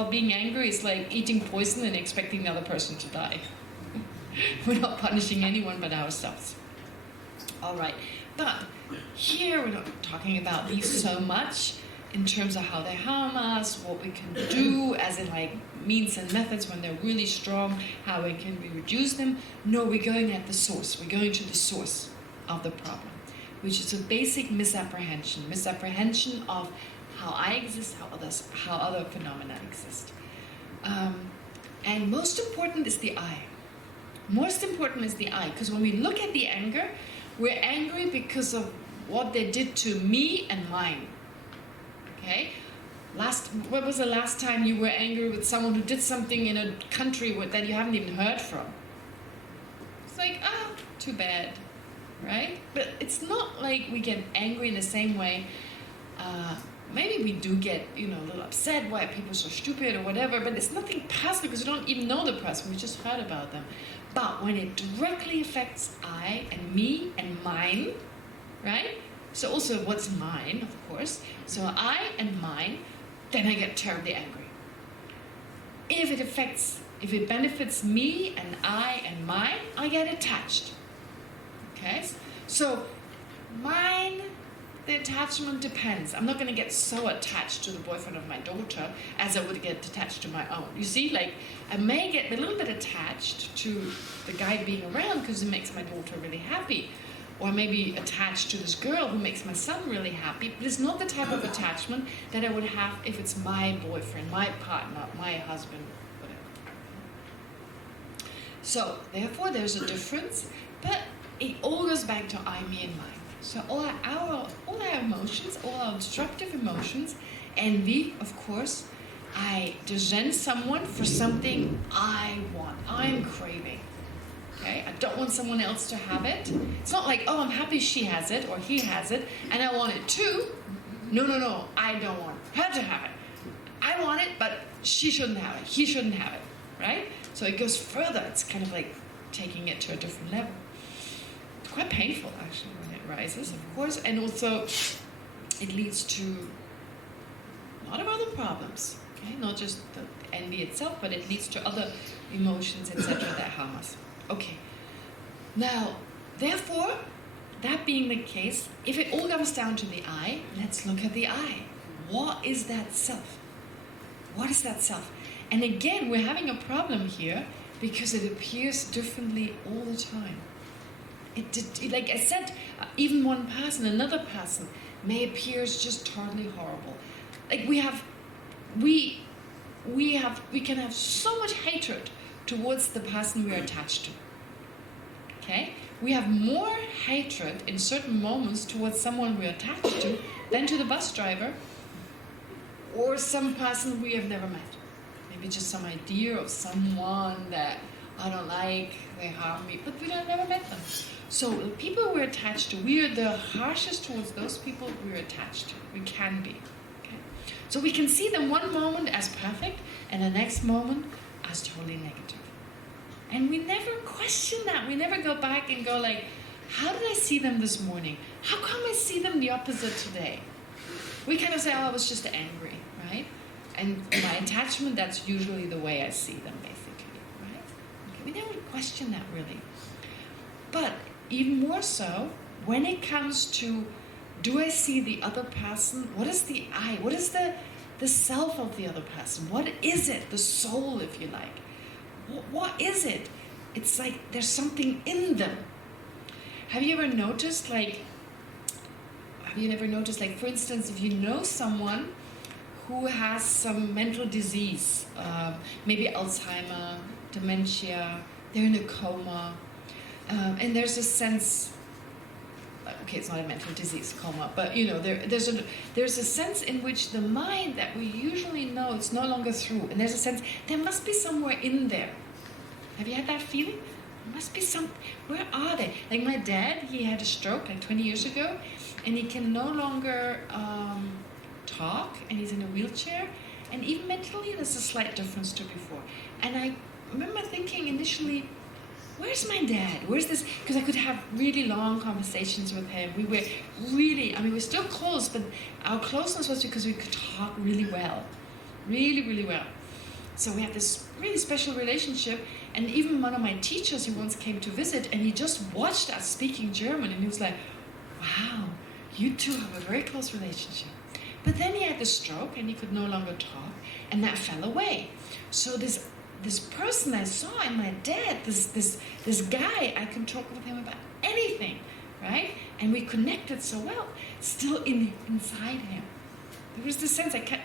well, being angry is like eating poison and expecting the other person to die. We're not punishing anyone but ourselves. All right, but here we're not talking about these so much in terms of how they harm us, what we can do, as in like means and methods when they're really strong, how we can reduce them. No, we're going at the source. We're going to the source of the problem, which is a basic misapprehension of how I exist, how other phenomena exist. And most important is the I. Most important is the I, because when we look at the anger, we're angry because of what they did to me and mine. Okay? When was the last time you were angry with someone who did something in a country that you haven't even heard from? It's like, too bad, right? But it's not like we get angry in the same way. Maybe we do get, a little upset why people are so stupid or whatever, but it's nothing personal because we don't even know the person, we just heard about them. But when it directly affects I and me and mine, right? So also what's mine, of course. So I and mine, then I get terribly angry. If it benefits me and I and mine, I get attached. Okay? So mine, the attachment depends. I'm not going to get so attached to the boyfriend of my daughter as I would get attached to my own. You see, like, I may get a little bit attached to the guy being around because it makes my daughter really happy. Or maybe attached to this girl who makes my son really happy. But it's not the type of attachment that I would have if it's my boyfriend, my partner, my husband, whatever. So, therefore, there's a difference. But it all goes back to I, me, and mine. So all our emotions, all our destructive emotions, envy, of course, I resent someone for something I want, I'm craving. Okay, I don't want someone else to have it. It's not like, I'm happy she has it or he has it, and I want it too. No, I don't want her to have it. I want it, but she shouldn't have it. He shouldn't have it, right? So it goes further. It's kind of like taking it to a different level. It's quite painful, actually, when it rises, of course, and also it leads to a lot of other problems. Okay, not just the envy itself, but it leads to other emotions, etc., that harm us. Okay. Now, therefore, that being the case, if it all comes down to the I, let's look at the I. What is that self? What is that self? And again, we're having a problem here because it appears differently all the time. Like I said, even one person, another person, may appear just totally horrible. Like we can have so much hatred towards the person we're attached to. Okay? We have more hatred in certain moments towards someone we're attached to than to the bus driver or some person we have never met. Maybe just some idea of someone that I don't like, they harm me, but we have never met them. So the people we're attached to, we are the harshest towards those people we're attached to. We can be. Okay? So we can see them one moment as perfect and the next moment as totally negative. And we never question that. We never go back and go like, how did I see them this morning? How come I see them the opposite today? We kind of say, I was just angry, right? And my attachment, that's usually the way I see them, basically, right? Okay, we never question that, really. But even more so, when it comes to, do I see the other person? What is the I? What is the self of the other person? What is it? The soul, if you like. What is it? It's like there's something in them. Have you ever noticed, for instance, if you know someone who has some mental disease, maybe Alzheimer, dementia, they're in a coma, and there's a sense, okay, it's not a mental disease, coma, but there's a sense in which the mind that we usually know, it's no longer through, and there's a sense there must be somewhere in there. Have you had that feeling? There must be some. Where are they? Like my dad, he had a stroke like 20 years ago, and he can no longer talk, and he's in a wheelchair, and even mentally there's a slight difference to before. And I remember thinking initially, where's my dad? Where's this? Because I could have really long conversations with him. We were really, we're still close, but our closeness was because we could talk really well. Really, really well. So we have this really special relationship. And even one of my teachers, he once came to visit, and he just watched us speaking German, and he was like, wow, you two have a very close relationship. But then he had the stroke, and he could no longer talk, and that fell away. So this person I saw in my dad, this guy, I can talk with him about anything, right? And we connected so well, still inside him. There was this sense I kept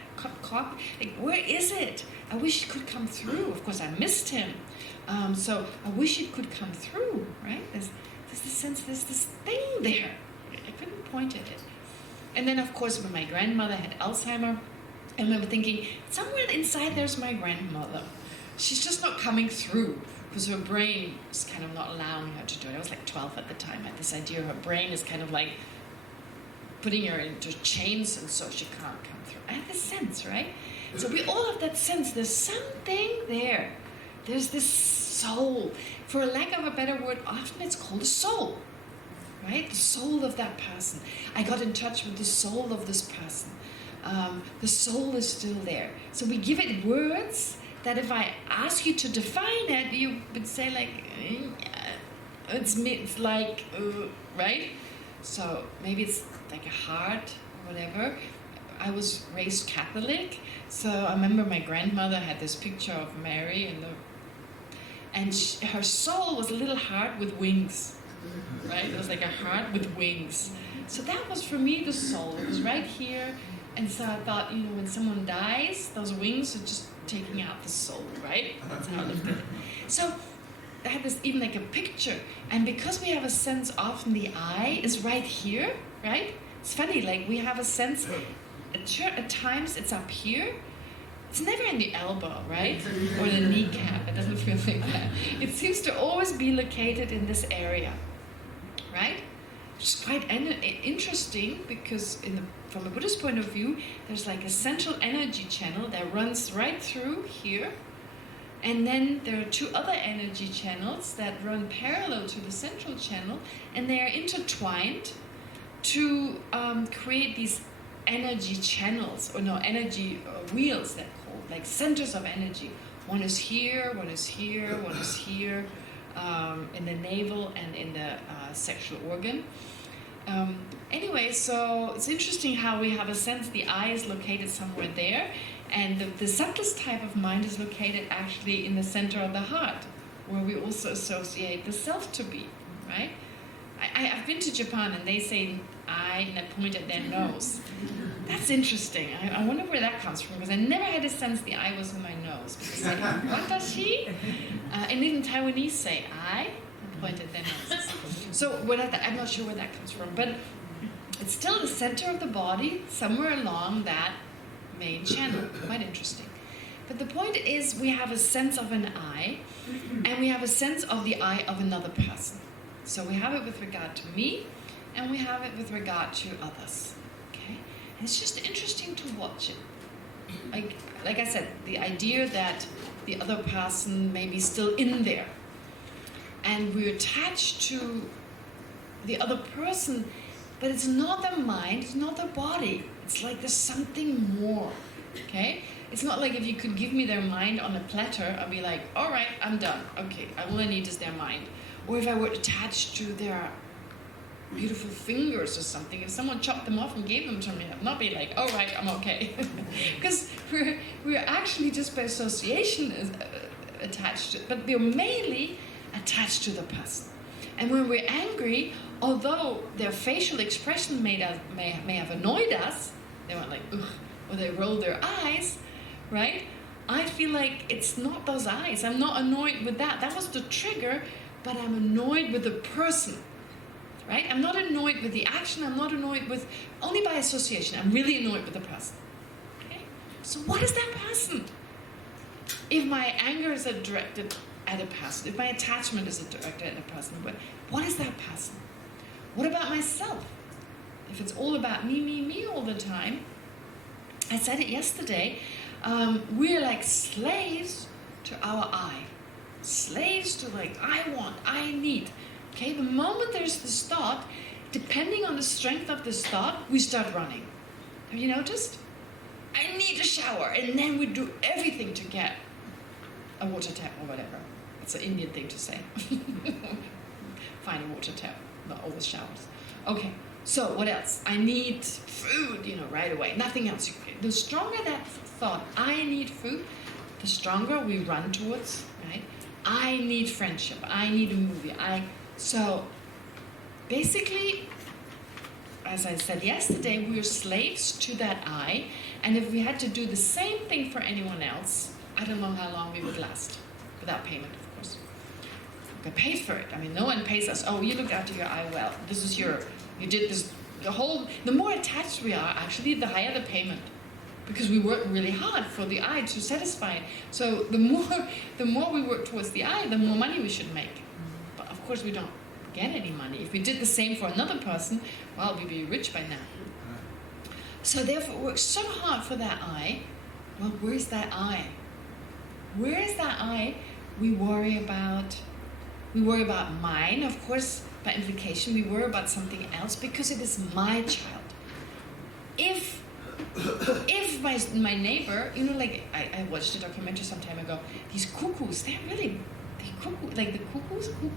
like, where is it? I wish it could come through. Of course, I missed him. So I wish it could come through, right? There's this sense, there's this thing there. I couldn't point at it. And then, of course, when my grandmother had Alzheimer, I remember thinking, somewhere inside there's my grandmother. She's just not coming through because her brain was kind of not allowing her to do it. I was like 12 at the time. I had this idea her brain is kind of like putting her into chains, and so she can't come through. I had this sense, right? So we all have that sense. There's something there. There's this soul. For lack of a better word, often it's called a soul, right? The soul of that person. I got in touch with the soul of this person. The soul is still there. So we give it words that if I ask you to define it, you would say like, it's like, right? So maybe it's like a heart or whatever. I was raised Catholic, so I remember my grandmother had this picture of Mary and her soul was a little heart with wings, right? It was like a heart with wings. So that was for me the soul. It was right here, and so I thought, when someone dies, those wings are just taking out the soul, right? That's how I looked at it. So I had this even like a picture, and because we have a sense, often the eye is right here, right? It's funny, like we have a sense. At times it's up here. It's never in the elbow, right? Or the kneecap. It doesn't feel like that. It seems to always be located in this area, right? Which is quite interesting because from a Buddhist point of view, there's like a central energy channel that runs right through here. And then there are two other energy channels that run parallel to the central channel, and they are intertwined to create these energy channels, or no, energy wheels, they're called, like centers of energy. One is here, one is here, one is here, in the navel and in the sexual organ. Anyway, so it's interesting how we have a sense the eye is located somewhere there, and the subtlest type of mind is located actually in the center of the heart, where we also associate the self to be, right? I've been to Japan, and they say eye, and I point at their nose. That's interesting. I wonder where that comes from, because I never had a sense the eye was in my nose. Because I say, what does she? And even Taiwanese say eye, and point at their noses. So I'm not sure where that comes from, but it's still the center of the body, somewhere along that main channel. Quite interesting. But the point is, we have a sense of an eye, and we have a sense of the eye of another person. So we have it with regard to me, and we have it with regard to others. Okay? And it's just interesting to watch it. Like I said, the idea that the other person may be still in there, and we're attached to the other person, but it's not their mind, it's not their body. It's like there's something more. Okay? It's not like if you could give me their mind on a platter, I'd be like, all right, I'm done. Okay, all I need is their mind. Or if I were attached to their beautiful fingers or something, if someone chopped them off and gave them to me, I'd not be like, all right, I'm okay. Because we're actually just by association attached to it, but we're mainly attached to the person. And when we're angry, although their facial expression may have annoyed us, they went like, ugh, or they roll their eyes, right? I feel like it's not those eyes. I'm not annoyed with that. That was the trigger, but I'm annoyed with the person, right? I'm not annoyed with the action. I'm not annoyed with, only by association. I'm really annoyed with the person. Okay? So what is that person? If my anger is directed at a person, if my attachment is directed at a person, what is that person? What about myself? If it's all about me all the time, I said it yesterday, we're like slaves to our I. Slaves to like, I want, I need. Okay, the moment there's this thought, depending on the strength of this thought, we start running. Have you noticed? I need a shower, and then we do everything to get a water tap or whatever. It's an Indian thing to say. Find a water tap, not always showers. Okay, so what else? I need food, right away. Nothing else. The stronger that thought, I need food, the stronger we run towards, right? I need friendship. I need a movie. So basically, as I said yesterday, we're slaves to that I, and if we had to do the same thing for anyone else, I don't know how long we would last, without payment, of course. We paid for it. I mean, no one pays us, oh, you looked after your eye well, you did this, the more attached we are, actually, the higher the payment. Because we work really hard for the eye to satisfy it. So the more we work towards the eye, the more money we should make. But of course we don't get any money. If we did the same for another person, well, we'd be rich by now. So therefore, work so hard for that eye. Well, where's that eye? Where is that eye? We worry about mine, of course, by implication. We worry about something else because it is my child. If my neighbor, I watched a documentary some time ago. These cuckoos, they cuckoo, like the cuckoos, cuckoo.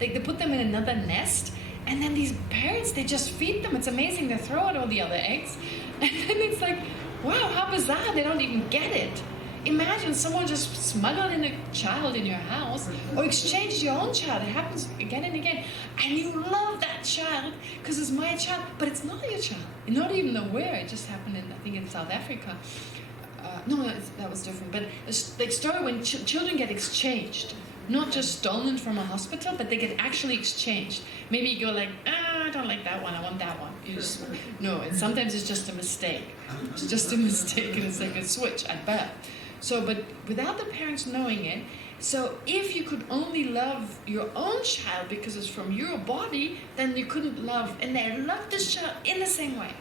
Like they put them in another nest, and then these parents, they just feed them. It's amazing. They throw out all the other eggs, and then it's like, wow, how bizarre. They don't even get it. Imagine someone just smuggled in a child in your house, or exchanged your own child. It happens again and again, and you love that child because it's my child, but it's not your child. You're not even aware. It just happened in South Africa. That was different. But it's like story when children get exchanged, not just stolen from a hospital, but they get actually exchanged. Maybe you go like, I don't like that one. I want that one. Sometimes it's just a mistake. It's just a mistake, and it's like a switch at birth. So, but without the parents knowing it, so if you could only love your own child because it's from your body, then you couldn't love, and they love this child in the same way.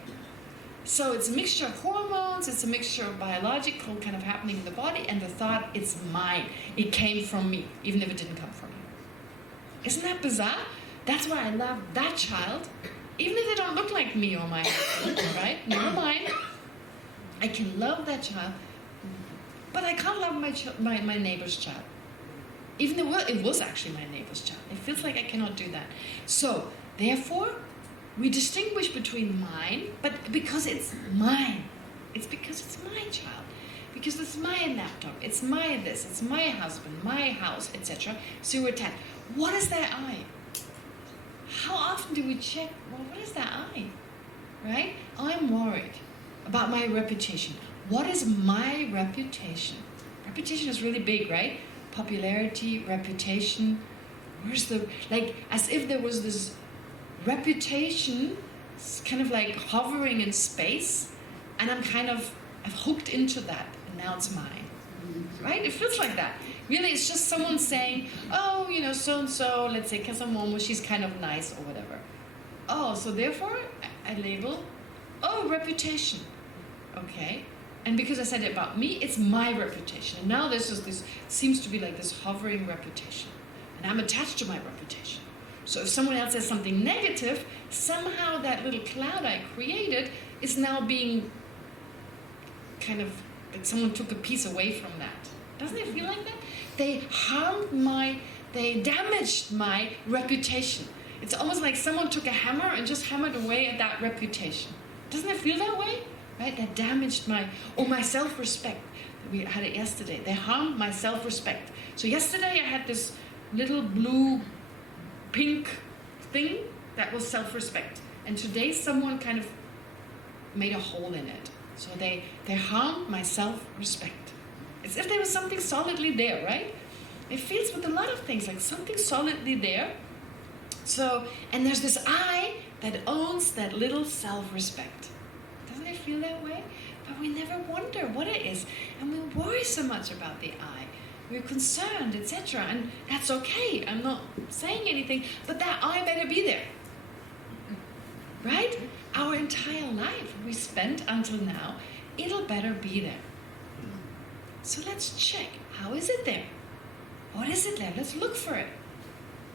So it's a mixture of hormones, it's a mixture of biological kind of happening in the body, and the thought, it's mine. It came from me, even if it didn't come from you. Isn't that bizarre? That's why I love that child, even if they don't look like me or my husband, right? Never mind. I can love that child, but I can't love my neighbor's child. Even though it was actually my neighbor's child. It feels like I cannot do that. So, therefore, we distinguish between mine, but because it's mine. It's because it's my child. Because it's my laptop, it's my this, it's my husband, my house, etc. So we're attached. What is that I? How often do we check, well, what is that I? Right? I'm worried about my reputation. What is my reputation? Reputation is really big, right? Popularity, reputation. Where's as if there was this reputation, kind of like hovering in space, and I've hooked into that, and now it's mine. Right? It feels like that. Really, it's just someone saying, oh, so-and-so, let's say Kelsang, she's kind of nice or whatever. Oh, so therefore, I label, reputation. Okay. And because I said it about me, it's my reputation. And now this seems to be like this hovering reputation. And I'm attached to my reputation. So if someone else says something negative, somehow that little cloud I created is now being kind of, like someone took a piece away from that. Doesn't it feel like that? They damaged my reputation. It's almost like someone took a hammer and just hammered away at that reputation. Doesn't it feel that way? Right? That damaged my self-respect. We had it yesterday. They harmed my self-respect. So yesterday I had this little blue, pink thing that was self-respect. And today someone kind of made a hole in it. So they harmed my self-respect. As if there was something solidly there, right? It feels with a lot of things like something solidly there. So, and there's this I that owns that little self-respect. Doesn't it feel that way? But we never wonder what it is. And we worry so much about the I. We're concerned, etc. And that's okay. I'm not saying anything. But that I better be there. Right? Our entire life we spent until now, it'll better be there. So let's check. How is it there? What is it there? Let's look for it.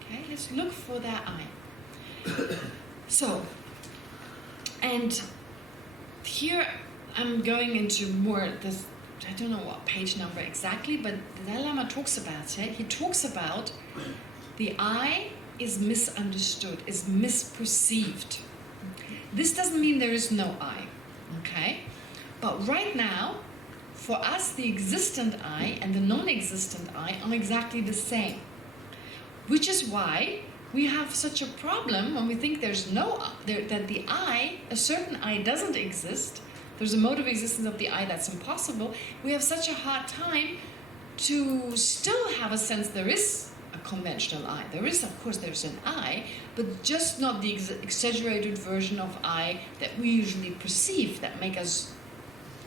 Okay? Let's look for that I. So, and here I'm going into more this I don't know what page number exactly, but the Dalai Lama talks about it. He talks about the I is misunderstood, is misperceived. This doesn't mean there is no I, okay? But right now, for us, the existent I and the non-existent I are exactly the same. Which is why we have such a problem when we think there's no that the I, a certain I, doesn't exist. There's a mode of existence of the I that's impossible. We have such a hard time to still have a sense there is a conventional I. There is, of course, there's an I, but just not the exaggerated version of I that we usually perceive, that make us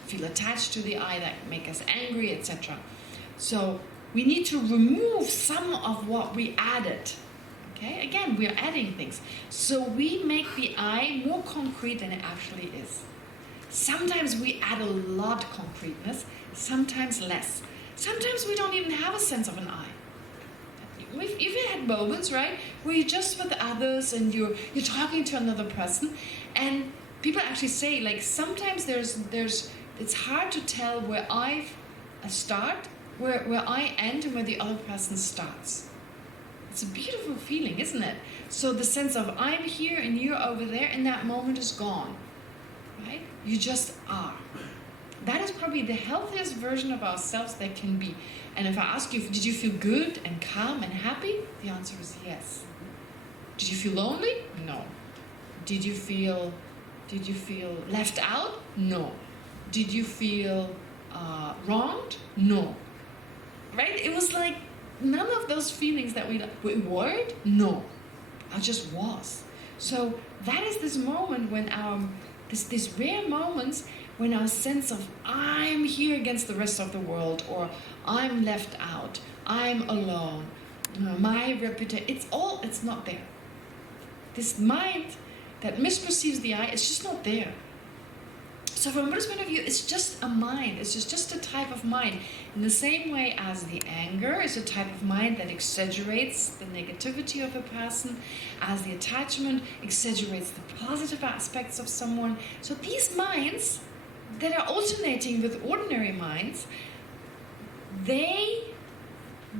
feel attached to the I, that make us angry, etc. So we need to remove some of what we added. Okay, again, we're adding things. So we make the I more concrete than it actually is. Sometimes we add a lot of concreteness, sometimes less. Sometimes we don't even have a sense of an I. You've had moments, right, where you're just with others and you're talking to another person, and people actually say, like, sometimes it's hard to tell where I start, where I end, and where the other person starts. It's a beautiful feeling, isn't it? So the sense of I'm here and you're over there, and that moment is gone. Right? You just are. That is probably the healthiest version of ourselves there can be. And if I ask you, did you feel good and calm and happy? The answer is yes. Did you feel lonely? No. Did you feel left out? No. Did you feel wronged? No. Right? It was like none of those feelings that we worried? No. I just was. So that is this moment when these rare moments when our sense of I'm here against the rest of the world, or I'm left out, I'm alone, my reputation, it's not there. This mind that misperceives the I is just not there. So from a Buddhist point of view, it's just a mind. It's just a type of mind. In the same way as the anger is a type of mind that exaggerates the negativity of a person, as the attachment exaggerates the positive aspects of someone. So these minds that are alternating with ordinary minds, they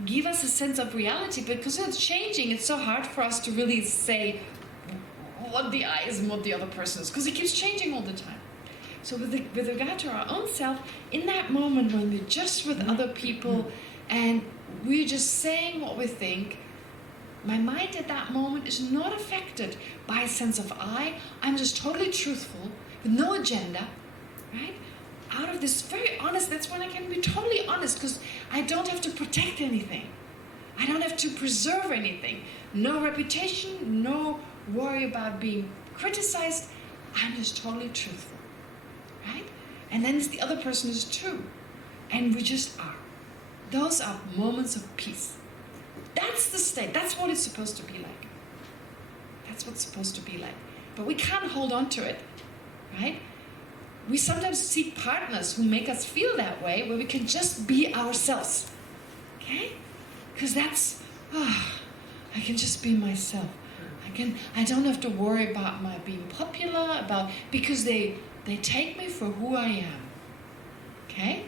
give us a sense of reality, but because it's changing, it's so hard for us to really say what the I is and what the other person is, because it keeps changing all the time. So with regard to our own self, in that moment when we're just with other people and we're just saying what we think, my mind at that moment is not affected by a sense of I'm just totally truthful, with no agenda, right? Out of this very honest, that's when I can be totally honest, because I don't have to protect anything. I don't have to preserve anything. No reputation, no worry about being criticized. I'm just totally truthful. Right? And then the other person is too. And we just are. Those are moments of peace. That's the state. That's what it's supposed to be like. That's what it's supposed to be like. But we can't hold on to it. Right? We sometimes seek partners who make us feel that way, where we can just be ourselves. Okay? Because that's, I can just be myself. I don't have to worry about my being popular, because they take me for who I am. Okay?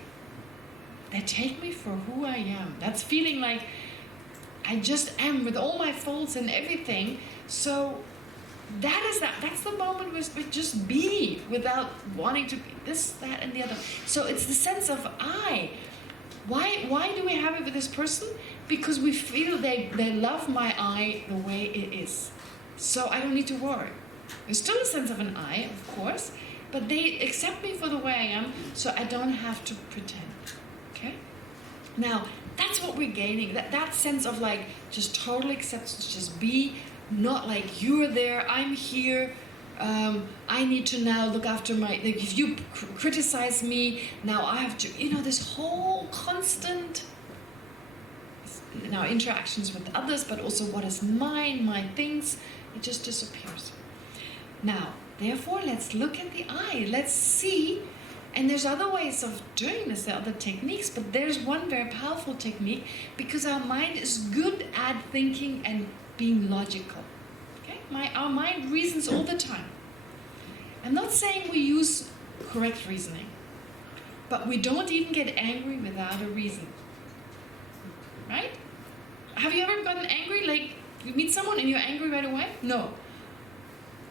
They take me for who I am. That's feeling like I just am with all my faults and everything. So that's the moment we just be without wanting to be this, that, and the other. So it's the sense of I. Why do we have it with this person? Because we feel they love my I the way it is. So I don't need to worry. There's still a sense of an I, of course, but they accept me for the way I am, so I don't have to pretend. Okay? Now, that's what we're gaining. That sense of like just total acceptance, just be, not like you're there, I'm here, I need to now look after like if you criticize me, now I have to, this whole constant in our interactions with others, but also what is mine, my things, it just disappears. Now, therefore, let's look at the I. Let's see, and there's other ways of doing this, there are other techniques, but there's one very powerful technique, because our mind is good at thinking and being logical. Okay? Our mind reasons all the time. I'm not saying we use correct reasoning. But we don't even get angry without a reason. Right? Have you ever gotten angry? Like, you meet someone and you're angry right away? No.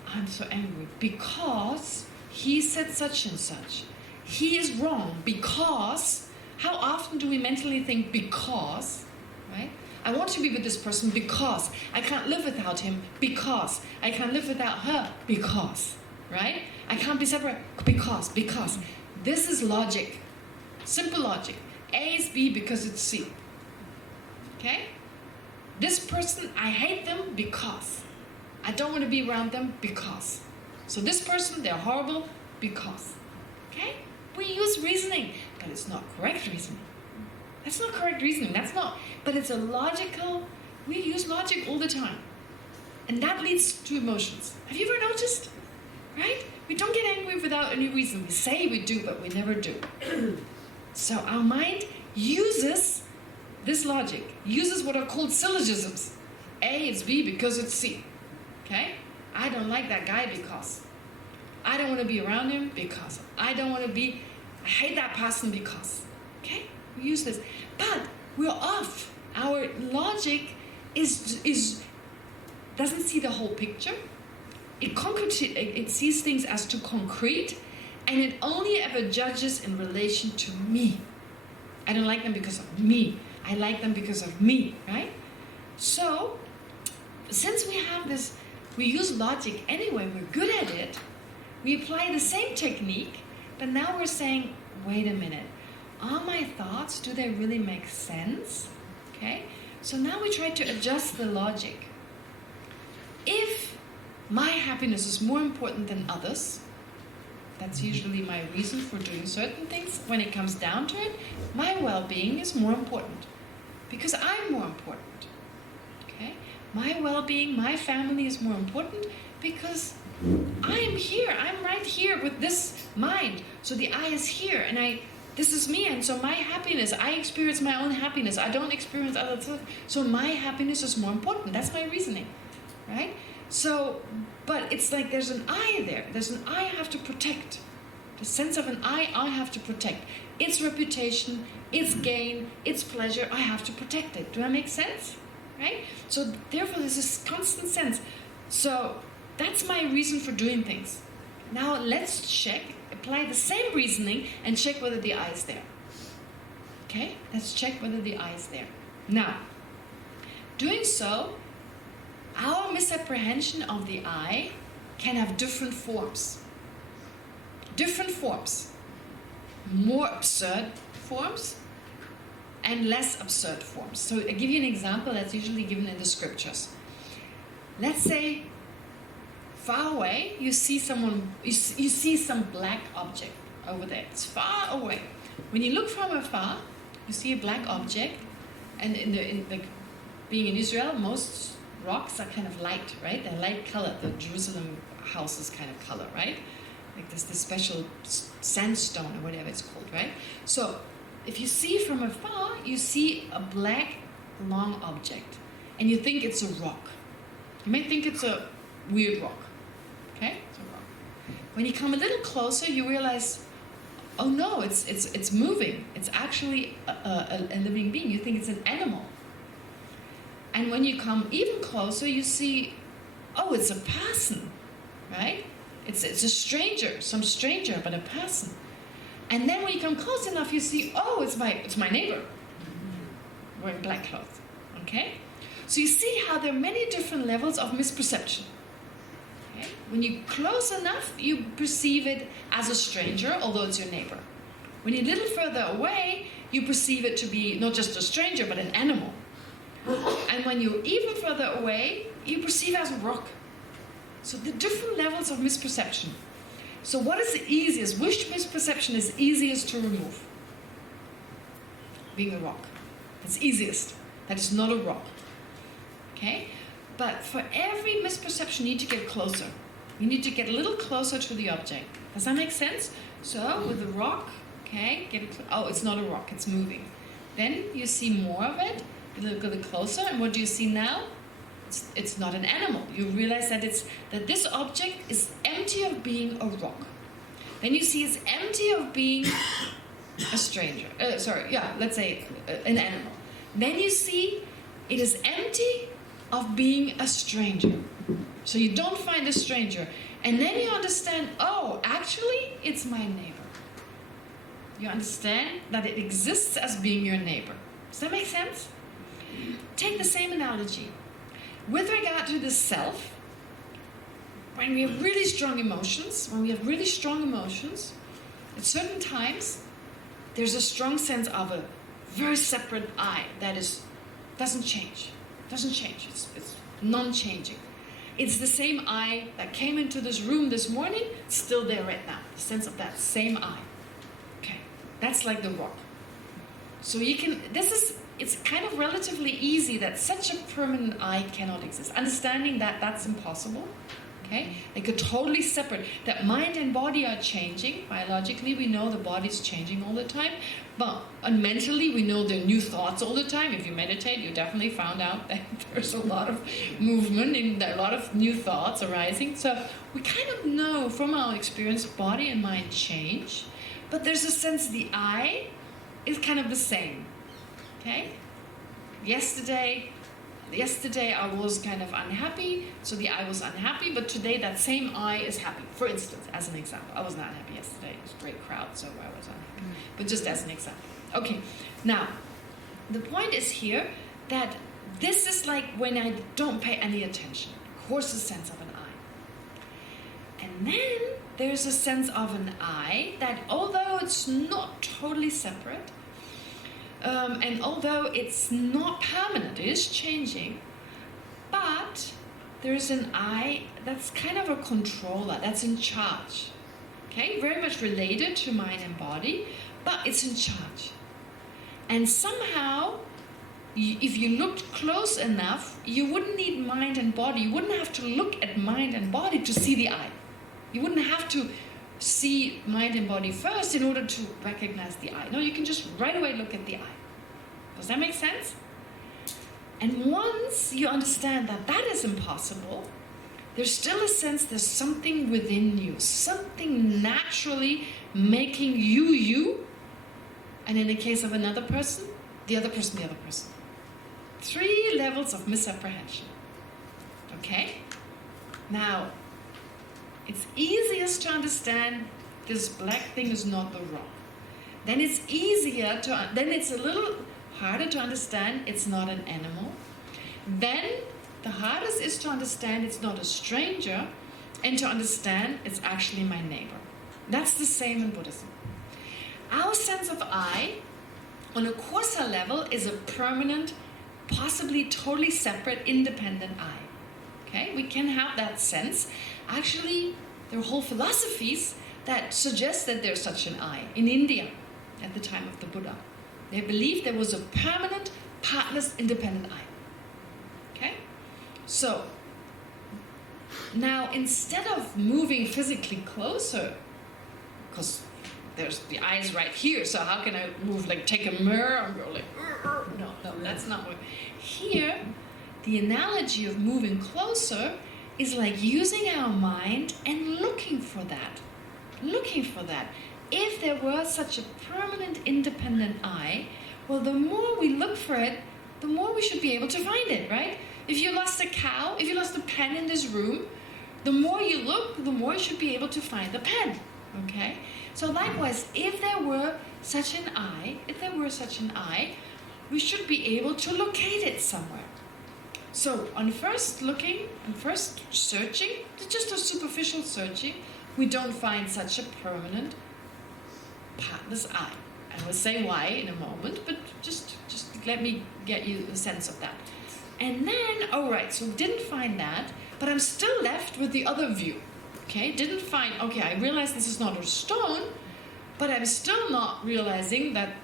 I'm so angry because he said such and such. He is wrong because... How often do we mentally think because, right? I want to be with this person because. I can't live without him because. I can't live without her because, right? I can't be separate because. This is logic. Simple logic. A is B because it's C. Okay? This person, I hate them because. I don't want to be around them because. So this person, they're horrible because. Okay? We use reasoning, but it's not correct reasoning. That's not correct reasoning. That's not, but it's a logical, we use logic all the time. And that leads to emotions. Have you ever noticed? Right? We don't get angry without any reason. We say we do, but we never do. So our mind uses this logic, uses what are called syllogisms. A is B because it's C. Okay? I don't like that guy because. I don't want to be around him because. I hate that person because. Okay? We use this. But we're off. Our logic doesn't see the whole picture. It sees things as too concrete, and it only ever judges in relation to me. I don't like them because of me. I like them because of me, right? So, since we have this, we use logic anyway, we're good at it, we apply the same technique, but now we're saying, wait a minute, are my thoughts, do they really make sense? Okay? So now we try to adjust the logic. If my happiness is more important than others, that's usually my reason for doing certain things. When it comes down to it, my well-being is more important because I'm more important. Okay? My well-being, my family is more important because I'm here. I'm right here with this mind. So the I is here, and this is me, and so my happiness, I experience my own happiness. I don't experience other stuff. So my happiness is more important. That's my reasoning, right? So, but it's like there's an I there. There's an I have to protect. The sense of an I have to protect. Its reputation, its gain, its pleasure, I have to protect it. Do that make sense? Right? So therefore there's this constant sense. So that's my reason for doing things. Now let's check, apply the same reasoning and check whether the I is there. Okay? Let's check whether the I is there. Now, doing so, our misapprehension of the I can have different forms. Different forms. More absurd forms and less absurd forms. So I'll give you an example that's usually given in the scriptures. Let's say far away you see someone, you see some black object over there. It's far away. When you look from afar, you see a black object, and being in Israel, most rocks are kind of light, right? They're light colored. The Jerusalem house is kind of color, right? Like this special sandstone or whatever it's called, right? So if you see from afar, you see a black long object, and you think it's a rock. You may think it's a weird rock. Okay? It's a rock. When you come a little closer, you realize, oh no, it's moving. It's actually a living being. You think it's an animal. And when you come even closer, you see, oh, it's a person, right? It's a stranger, some stranger, but a person. And then when you come close enough, you see, oh, it's my neighbor wearing black clothes. Okay? So you see how there are many different levels of misperception. Okay? When you're close enough, you perceive it as a stranger, although it's your neighbor. When you're a little further away, you perceive it to be not just a stranger, but an animal. And when you're even further away, you perceive it as a rock. So the different levels of misperception. So what is the easiest? Which misperception is easiest to remove? Being a rock. That's easiest. That is not a rock. Okay? But for every misperception, you need to get closer. You need to get a little closer to the object. Does that make sense? So with the rock, okay, it's not a rock, it's moving. Then you see more of it, a little closer, and what do you see now? It's not an animal. You realize that this object is empty of being a rock. Then you see it's empty of being a stranger. Let's say an animal. Then you see it is empty of being a stranger. So you don't find a stranger. And then you understand, oh, actually, it's my neighbor. You understand that it exists as being your neighbor. Does that make sense? Take the same analogy. With regard to the self, when we have really strong emotions, at certain times, there's a strong sense of a very separate I that doesn't change. It's non-changing. It's the same I that came into this room this morning, still there right now. The sense of that same I. Okay, that's like the rock. So it's kind of relatively easy that such a permanent I cannot exist. Understanding that that's impossible. Okay, they could totally separate. That mind and body are changing. Biologically, we know the body's changing all the time. But mentally, we know there are new thoughts all the time. If you meditate, you definitely found out that there's a lot of movement and a lot of new thoughts arising. So we kind of know from our experience, body and mind change. But there's a sense the I is kind of the same. Okay? Yesterday I was kind of unhappy, so the I was unhappy, but today that same I is happy. For instance, as an example, I was not happy yesterday. It was a great crowd, so I was unhappy. But just as an example. Okay, now, the point is here that this is like when I don't pay any attention. Of course, a sense of an I. And then there's a sense of an I that, although it's not totally separate, and although it's not permanent, it is changing, but there's an I that's kind of a controller, that's in charge. Okay, very much related to mind and body, but it's in charge. And somehow, if you looked close enough, you wouldn't need mind and body. You wouldn't have to look at mind and body to see the I. You wouldn't have to see mind and body first in order to recognize the I. No, you can just right away look at the I. Does that make sense? And once you understand that that is impossible, there's still a sense there's something within you, something naturally making you, you, and in the case of another person, the other person, the other person. 3 levels of misapprehension. Okay? Now, it's easiest to understand this black thing is not the rock. Then it's a little harder to understand it's not an animal. Then the hardest is to understand it's not a stranger, and to understand it's actually my neighbor. That's the same in Buddhism. Our sense of I, on a coarser level, is a permanent, possibly totally separate, independent I. Okay, we can have that sense. Actually, there are whole philosophies that suggest that there's such an I. In India, at the time of the Buddha, they believed there was a permanent, partless, independent I. Okay? So, now instead of moving physically closer, because there's the I is right here, so how can I move, like take a mirror and go like, no, that's not what. Here, the analogy of moving closer is like using our mind and looking for that. Looking for that. If there were such a permanent, independent I, well, the more we look for it, the more we should be able to find it, right? If you lost a cow, if you lost a pen in this room, the more you look, the more you should be able to find the pen, okay? So likewise, if there were such an I, we should be able to locate it somewhere. So on first looking, and first searching, just a superficial searching, we don't find such a permanent, partless I. I will say why in a moment, but just let me get you a sense of that. And then, all right, so didn't find that, but I'm still left with the other view. Okay, didn't find, okay, I realize this is not a stone, but I'm still not realizing that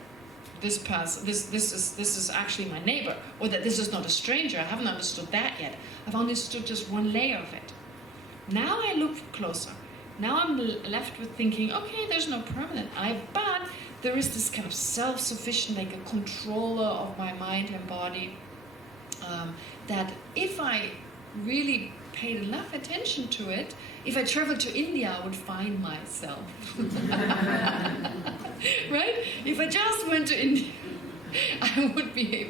this is actually my neighbor, or that this is not a stranger. I haven't understood that yet. I've understood just one layer of it. Now I look closer. Now I'm left with thinking, okay, there's no permanent I, but there is this kind of self-sufficient, like a controller of my mind and body, that if I really paid enough attention to it, if I traveled to India, I would find myself. Right? If I just went to India, I would be able